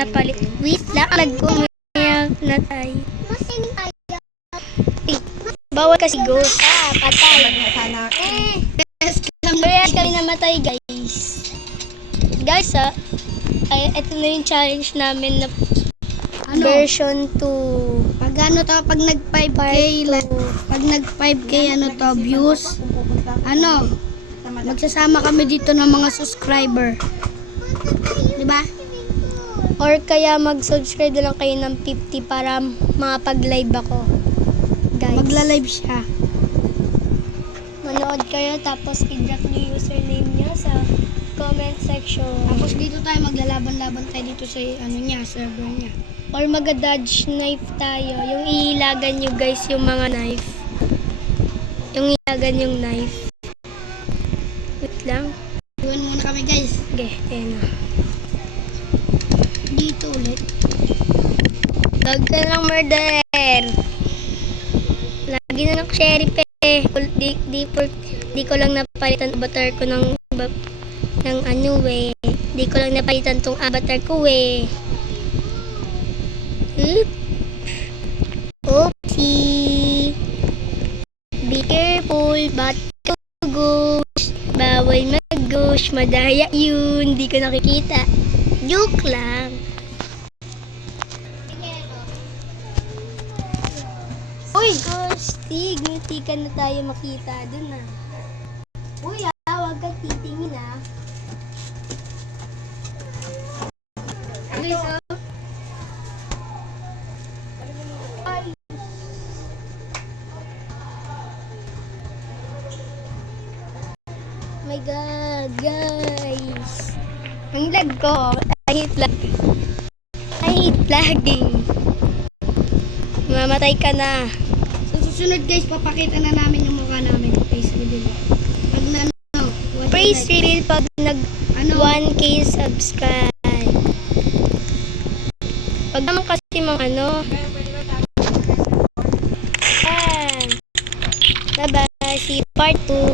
napalit. Wait lang, nag-umiyak na tayo. Bawal kasi ghost. Patay. Kaya kami namatay, guys. Guys, ay, ito na yung challenge namin na version 2. Pag pag nag 5k, pag nag 5k views, magsasama kami dito ng mga subscriber. 'Di ba? Or kaya mag-subscribe na lang kayo ng 50 para makapag-live ako. Guys. Magla-live siya. Manood kayo tapos i-drop niyo yung username niya sa comment section. Tapos dito tayo maglalaban-laban tayo dito sa server niya. Or mag-dodge knife tayo. Yung ihilagan nyo guys yung mga knife. Yung ihilagan yung knife. Wait lang. Iwan muna kami guys. Okay, ayan na. Dito ulit. Gag ka lang murder. Lagi na ng sheriff eh. Di ko lang napalitan avatar ko ng Di ko lang napalitan tong avatar ko eh. Oopsie. Be careful, but to ghost. Bawal mag-ghost, madaya yun. Di ko nakikita. Joke lang. Uy, ghosty. Gunti ka na tayo makita dun ah. Uy wag ka titingin ah. Guys, my god, guys. Ang lag ko. I hate lagging. Mamatay ka na. Sa susunod guys, papakita na namin yung mukha namin. Face reveal. Pag Praise reveal pag nag 1k subscribe. Pag naman kasi mga Bye-bye. See you part 2.